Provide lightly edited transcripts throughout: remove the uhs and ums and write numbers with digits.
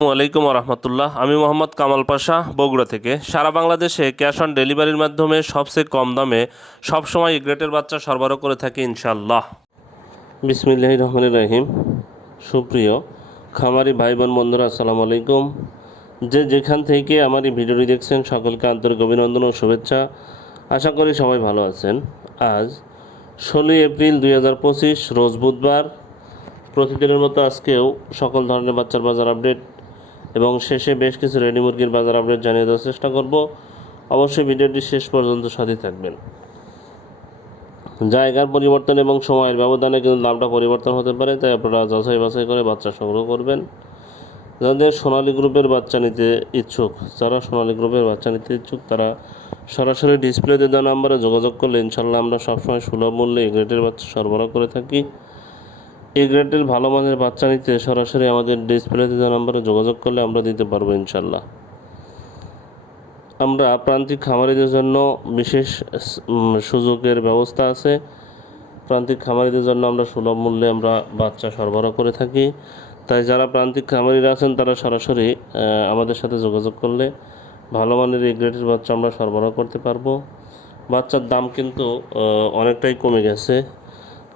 আসসালামু আলাইকুম রহমতুল্লাহ। আমি মোহাম্মদ কামাল পাশা, বগুড়া থেকে। সারা বাংলাদেশে ক্যাশ অন ডেলিভারির মাধ্যমে সবচেয়ে কম দামে সবসময় এ গ্রেটের বাচ্চা সরবরাহ করে থাকি ইনশাল্লাহ। বিসমিল্লাহির রহমানির রহিম। সুপ্রিয় খামারি ভাই বোন বন্ধুরা, আসসালামু আলাইকুম। যে যেখান থেকে আমার এই ভিডিওটি দেখছেন সকলকে আন্তরিক অভিনন্দন ও শুভেচ্ছা। আশা করি সবাই ভালো আছেন। আজ 16 এপ্রিল 2025, রোজ বুধবার। প্রতিদিনের মতো আজকেও সকল ধরনের বাচ্চার বাজার আপডেট এবং শেষে বেশ কিছু রেডি মুরগির বাজার আপডেট জানিয়ে দেওয়ার চেষ্টা করব। অবশ্যই ভিডিওটি শেষ পর্যন্ত সাথে থাকবেন। জায়গার পরিবর্তন এবং সময়ের ব্যবধানে কিন্তু দামটা পরিবর্তন হতে পারে, তাই আপনারা যাচাই বাছাই করে বাচ্চা সংগ্রহ করবেন। যাদের সোনালী গ্রুপের বাচ্চা নিতে ইচ্ছুক তারা সরাসরি ডিসপ্লেতে দেওয়া নাম্বারে যোগাযোগ করলে ইনশাল্লাহ আমরা সবসময় সুলভ মূল্যে এই গ্রেডের বাচ্চা সরবরাহ করে থাকি। এই গ্রেডের ভালো মানের বাচ্চা নিতে সরাসরি আমাদের ডিসপ্লেতে দেওয়া নাম্বারে যোগাযোগ করলে আমরা দিতে পারবো ইনশাল্লাহ। আমরা প্রান্তিক খামারিদের জন্য বিশেষ সুযোগের ব্যবস্থা আছে। প্রান্তিক খামারিদের জন্য আমরা সুলভ মূল্যে আমরা বাচ্চা সরবরাহ করে থাকি। তাই যারা প্রান্তিক খামারিরা আছেন তারা সরাসরি আমাদের সাথে যোগাযোগ করলে ভালো মানের এই গ্রেডের বাচ্চা আমরা সরবরাহ করতে পারবো। বাচ্চার দাম কিন্তু অনেকটাই কমে গেছে।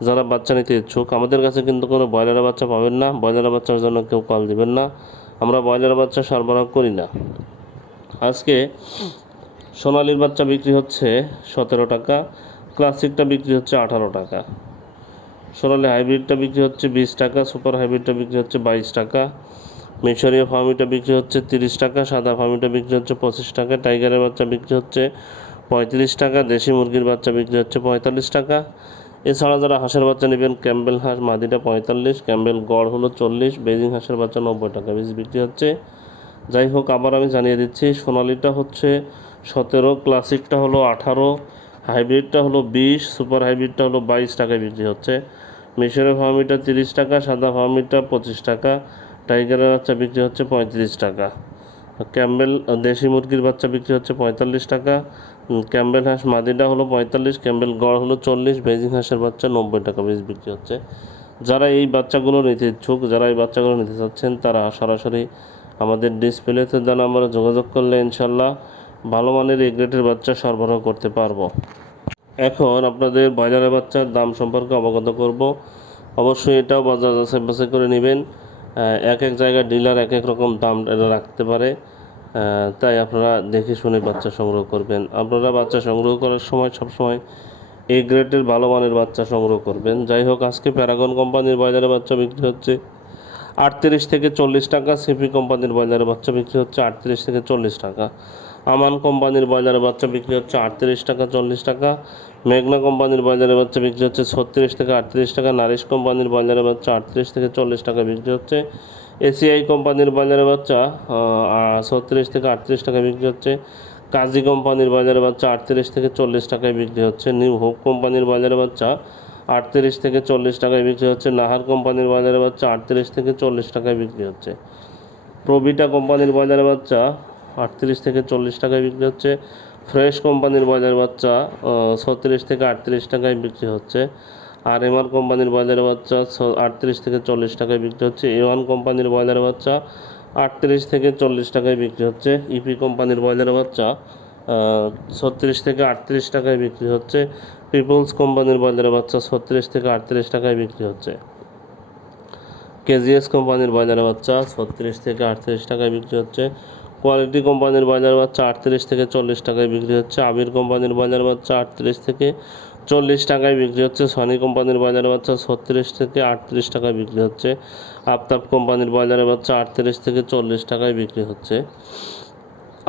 যারা বাচ্চা নিতে ইচ্ছুক, আমাদের কাছে কিন্তু কোনো ব্রয়লারের বাচ্চা পাবেন না। ব্রয়লারের বাচ্চার জন্য কেউ কল দিবেন না, আমরা ব্রয়লারের বাচ্চা সরবরাহ করি না। আজকে সোনালির বাচ্চা বিক্রি হচ্ছে 17 টাকা, ক্লাসিকটা বিক্রি হচ্ছে 18 টাকা, সোনালি হাইব্রিডটা বিক্রি হচ্ছে 20 টাকা, সুপার হাইব্রিডটা বিক্রি হচ্ছে 22 টাকা, মিশরীয় ফার্মিটা বিক্রি হচ্ছে 30 টাকা, সাদা ফার্মিটা বিক্রি হচ্ছে 25 টাকা, টাইগারের বাচ্চা বিক্রি হচ্ছে 35 টাকা, দেশি মুরগির বাচ্চা বিক্রি হচ্ছে 45 টাকা। এছাড়া যারা হাঁসের বাচ্চা নেবেন, ক্যাম্বেল হাঁস মাদিটা 45, ক্যাম্বেল গড় হলো 40, বেজিং হাঁসের বাচ্চা 90 টাকা পিস বিক্রি হচ্ছে। যাই হোক, আবার আমি জানিয়ে দিচ্ছি, সোনালিটা হচ্ছে 17, ক্লাসিকটা হলো 18, হাইব্রিডটা হলো 20, সুপার হাইব্রিডটা হলো 22 টাকায় বিক্রি হচ্ছে। মিশরের ফার্মিটা 30 টাকা, সাদা ফার্মিটা 25 টাকা, টাইগারের বাচ্চা বিক্রি হচ্ছে 35 টাকা, ক্যাম্বেল দেশি মুরগির বাচ্চা বিক্রি হচ্ছে 45 টাকা, ক্যাম্বেল হাঁস মাদিটা হলো 45, ক্যাম্বেল গড় হলো 40, বেজিং হাঁসের বাচ্চা 90 টাকা পিস বিক্রি হচ্ছে। যারা এই বাচ্চাগুলো নিতে ইচ্ছুক, যারা এই বাচ্চাগুলো নিতে চাচ্ছেন, তারা সরাসরি আমাদের ডিসপ্লেতে দেওয়া নাম্বারে যোগাযোগ করলে ইনশাল্লাহ ভালো মানের এই গ্রেডের বাচ্চা সরবরাহ করতে পারবো। এখন আপনাদের ব্রয়লারের বাচ্চার দাম সম্পর্কে অবগত করব। অবশ্যই এটাও বাজার যাচাই বাছাই করে নেবেন। এক এক জায়গায় ডিলার এক এক রকম দাম রাখতে পারে, তাই আপনারা দেখে শুনে বাচ্চা সংগ্রহ করবেন। আপনারা বাচ্চা সংগ্রহ করার সময় সবসময় এই গ্রেডের ভালো মানের বাচ্চা সংগ্রহ করবেন। যাই হোক, আজকে প্যারাগন কোম্পানির ব্রয়লারের বাচ্চা বিক্রি হচ্ছে 38 থেকে 40 টাকা, সিপি কোম্পানির ব্রয়লারের বাচ্চা বিক্রি হচ্ছে 38 থেকে 40 টাকা, আমান কোম্পানির ব্রয়লারের বাচ্চা বিক্রি হচ্ছে 38 টাকা 40 টাকা, মেঘনা কোম্পানির ব্রয়লারের বাচ্চা বিক্রি হচ্ছে 36 থেকে 38 টাকা, নারিশ কোম্পানির ব্রয়লারের বাচ্চা 38 থেকে 40 টাকা বিক্রি হচ্ছে, এসিআই কোম্পানির ব্রয়লারের বাচ্চা 36 থেকে 38 টাকা বিক্রি হচ্ছে, কাজী কোম্পানির ব্রয়লারের বাচ্চা 38 থেকে 40 টাকায় বিক্রি হচ্ছে, নিউ হোপ কোম্পানির ব্রয়লারের বাচ্চা 38 থেকে 40 টাকায় বিক্রি হচ্ছে, নাহার কোম্পানির ব্রয়লারের বাচ্চা 38 থেকে 40 টাকায় বিক্রি হচ্ছে, প্রবিটা কোম্পানির ব্রয়লারের বাচ্চা 38 থেকে 40 টাকায় বিক্রি হচ্ছে, ফ্রেশ কোম্পানির ব্রয়লারের বাচ্চা 36 থেকে 38 টাকায় বিক্রি হচ্ছে, আর এমআর কোম্পানির ব্রয়লারের বাচ্চা 38 থেকে 40 টাকায় বিক্রি হচ্ছে, এ1 কোম্পানির ব্রয়লারের বাচ্চা 38 থেকে 40 টাকায় বিক্রি হচ্ছে, ইপি কোম্পানির ব্রয়লারের বাচ্চা 36 থেকে 38 টাকায় বিক্রি হচ্ছে, পিপলস কোম্পানির ব্রয়লারের বাচ্চা 36 থেকে 38 টাকায় বিক্রি হচ্ছে, কেজিএস কোম্পানির ব্রয়লারের বাচ্চা 36 থেকে 38 টাকায় বিক্রি হচ্ছে, কোয়ালিটি কোম্পানির ব্রয়লার বাচ্চা 38 থেকে 40 টাকায় বিক্রি হচ্ছে, আবির কোম্পানির ব্রয়লার বাচ্চা 38 থেকে 40 টাকায় বিক্রি হচ্ছে, সনি কোম্পানির ব্রয়লার বাচ্চা 36 থেকে 38 টাকায় বিক্রি হচ্ছে, আফতাব কোম্পানির ব্রয়লারের বাচ্চা 38 থেকে 40 টাকায় বিক্রি হচ্ছে,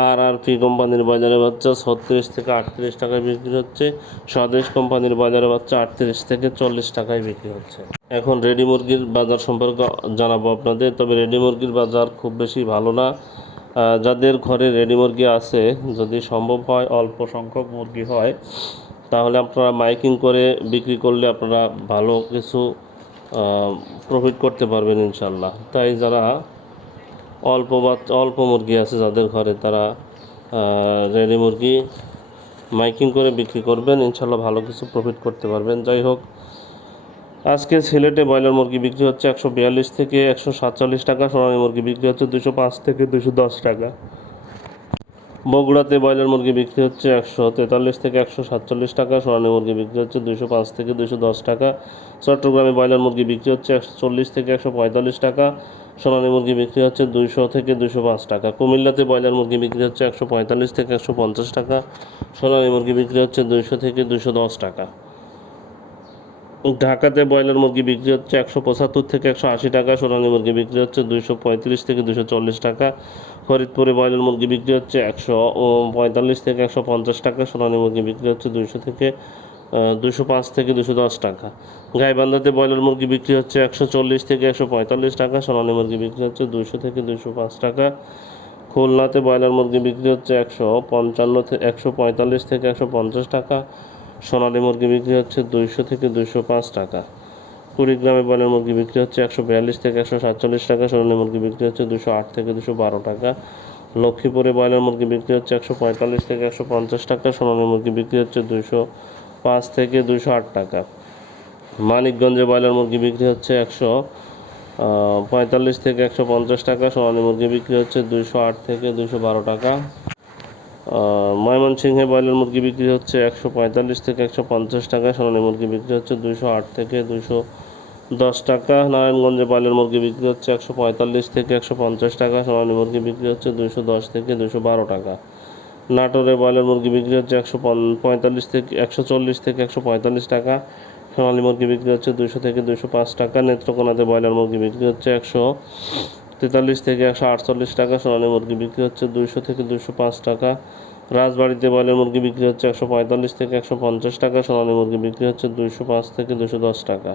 আরআরপি কোম্পানির ব্রয়লারের বাচ্চা 36 থেকে 38 টাকায় বিক্রি হচ্ছে, স্বদেশ কোম্পানির ব্রয়লারের বাচ্চা 38 থেকে 40 টাকায় বিক্রি হচ্ছে। এখন রেডি মুরগির বাজার সম্পর্কে জানাবো আপনাদের। তবে রেডি মুরগির বাজার খুব বেশি ভালো না। যাদের ঘরে রেডি মুরগি আছে, যদি সম্ভব হয় অল্প সংখ্যক মুরগি হয়, তাহলে আপনারা মাইকিং করে বিক্রি করলে আপনারা ভালো কিছু প্রফিট করতে পারবেন ইনশাল্লাহ। তাই যারা অল্প মুরগি আছে যাদের ঘরে, তারা রেডি মুরগি মাইকিং করে বিক্রি করবেন, ইনশাল্লাহ ভালো কিছু প্রফিট করতে পারবেন। যাই হোক, আজকে সিলেটে ব্রয়লার মুরগি বিক্রি হচ্ছে 142 থেকে 147 টাকা, সোনালী মুরগি বিক্রি হচ্ছে 205 থেকে 210 টাকা। বগুড়াতে ব্রয়লার মুরগি বিক্রি হচ্ছে 143 থেকে 147 টাকা, সোনালী মুরগি বিক্রি হচ্ছে 205 থেকে 210 টাকা। চট্টগ্রামে ব্রয়লার মুরগি বিক্রি হচ্ছে 140 থেকে 145 টাকা, সোনালী মুরগি বিক্রি হচ্ছে 200 থেকে 205 টাকা। কুমিল্লাতে ব্রয়লার মুরগি বিক্রি হচ্ছে 145 থেকে 150 টাকা, সোনালী মুরগি বিক্রি হচ্ছে 200 থেকে 210 টাকা। ঢাকাতে ব্রয়লার মুরগি বিক্রি হচ্ছে 175 থেকে 180 টাকা, সোনালী মুরগি বিক্রি হচ্ছে 235 থেকে 240 টাকা। ফরিদপুরে ব্রয়লার মুরগি বিক্রি হচ্ছে 145 থেকে 150 টাকা, সোনালী মুরগি বিক্রি হচ্ছে 200 থেকে 205 থেকে 210 টাকা। গাইবান্ধাতে ব্রয়লার মুরগি বিক্রি হচ্ছে 140 থেকে 145 টাকা, সোনালী মুরগি বিক্রি হচ্ছে 200 থেকে 205 টাকা। খুলনাতে ব্রয়লার মুরগি বিক্রি হচ্ছে 145 থেকে 150 টাকা, সোনালী মুরগি বিক্রি হচ্ছে 200 থেকে 205 টাকা। কুড়িগ্রামে ব্রয়লার মুরগি বিক্রি হচ্ছে 142 থেকে 147 টাকা, সোনালী মুরগি বিক্রি হচ্ছে 208 থেকে 212 টাকা। লক্ষ্মীপুরে ব্রয়লার মুরগি বিক্রি হচ্ছে 145 থেকে 150 টাকা, সোনালী মুরগি বিক্রি হচ্ছে 205 থেকে 208 টাকা। মানিকগঞ্জে ব্রয়লার মুরগি বিক্রি হচ্ছে 145 থেকে 150 টাকা, সোনালী মুরগি বিক্রি হচ্ছে 208 থেকে 212 টাকা। ময়মনসিংহে ব্রয়লার মুরগি বিক্রি হচ্ছে 145 থেকে 150 টাকা, সোনালী মুরগি বিক্রি হচ্ছে 208 থেকে 210 টাকা। নারায়ণগঞ্জে ব্রয়লার মুরগি বিক্রি হচ্ছে 145 থেকে 150 টাকা, সোনালী মুরগি বিক্রি হচ্ছে 210 থেকে 212 টাকা। নাটোরে ব্রয়লার মুরগি বিক্রি হচ্ছে 145 থেকে 140 থেকে 145 টাকা, সোনালী মুরগি বিক্রি হচ্ছে 200 থেকে 205 টাকা। নেত্রকোনাতে ব্রয়লার মুরগি বিক্রি হচ্ছে 143 থেকে 148 টাকা, সোনালী মুরগি বিক্রি হচ্ছে 200 থেকে 205 টাকা। রাজবাড়িতে ব্রয়লার মুরগি বিক্রি হচ্ছে 145 থেকে 150 টাকা, সোনালী মুরগি বিক্রি হচ্ছে 205 থেকে 210 টাকা।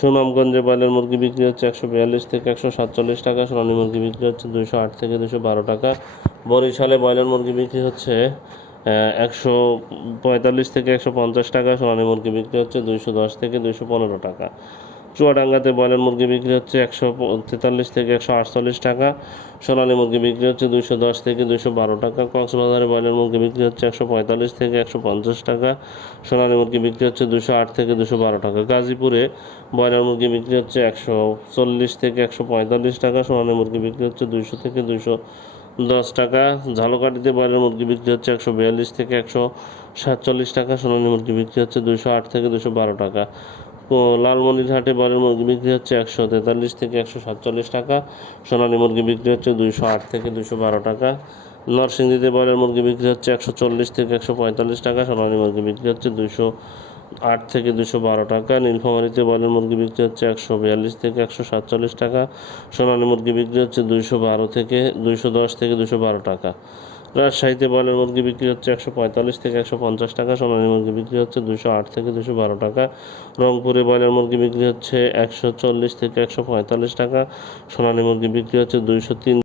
সুনামগঞ্জে ব্রয়লার মুরগি বিক্রি হচ্ছে 142 থেকে 147 টাকা, সোনালী মুরগি বিক্রি হচ্ছে 208 থেকে 212 টাকা। বরিশালে ব্রয়লার মুরগি বিক্রি হচ্ছে 145 থেকে 150 টাকা, সোনালী মুরগি বিক্রি হচ্ছে 210 থেকে 215 টাকা। চুয়াডাঙ্গাতে ব্রয়লার মুরগি বিক্রি হচ্ছে 143 থেকে 148 টাকা, সোনালী মুরগি বিক্রি হচ্ছে 210 থেকে 212 টাকা। কক্সবাজারে ব্রয়লার মুরগি বিক্রি হচ্ছে 145 থেকে 150 টাকা, সোনালী মুরগি বিক্রি হচ্ছে 208 থেকে 212 টাকা। গাজীপুরে ব্রয়লার মুরগি বিক্রি হচ্ছে 140 থেকে 145 টাকা, সোনালী মুরগি বিক্রি হচ্ছে 200 থেকে 210 টাকা। ঝালকাঠিতে ব্রয়লার মুরগি বিক্রি হচ্ছে 142 থেকে 147 টাকা, সোনালী মুরগি বিক্রি হচ্ছে 208 থেকে 212 টাকা। লালমনিরহাটে ব্রয়লার মুরগি বিক্রি হচ্ছে 143 থেকে 147 টাকা, সোনালী মুরগি বিক্রি হচ্ছে 208 থেকে 212 টাকা। নরসিংদীতে ব্রয়লার মুরগি বিক্রি হচ্ছে 140 থেকে 145 টাকা, সোনালী মুরগি বিক্রি হচ্ছে 208 থেকে 212 টাকা। নীলফামারীতে ব্রয়লার মুরগি বিক্রি হচ্ছে 142 থেকে 147 টাকা, সোনালী মুরগি বিক্রি হচ্ছে 212 থেকে 210 থেকে 212 টাকা। রাজশাহীতে ব্রয়লার মুরগি বিক্রি হচ্ছে 145 থেকে 150 টাকা, সোনালী মুরগি বিক্রি হচ্ছে 208 থেকে 212 টাকা। রংপুরে ব্রয়লার মুরগি বিক্রি হচ্ছে 140 থেকে 145 টাকা, সোনালী মুরগি বিক্রি হচ্ছে 203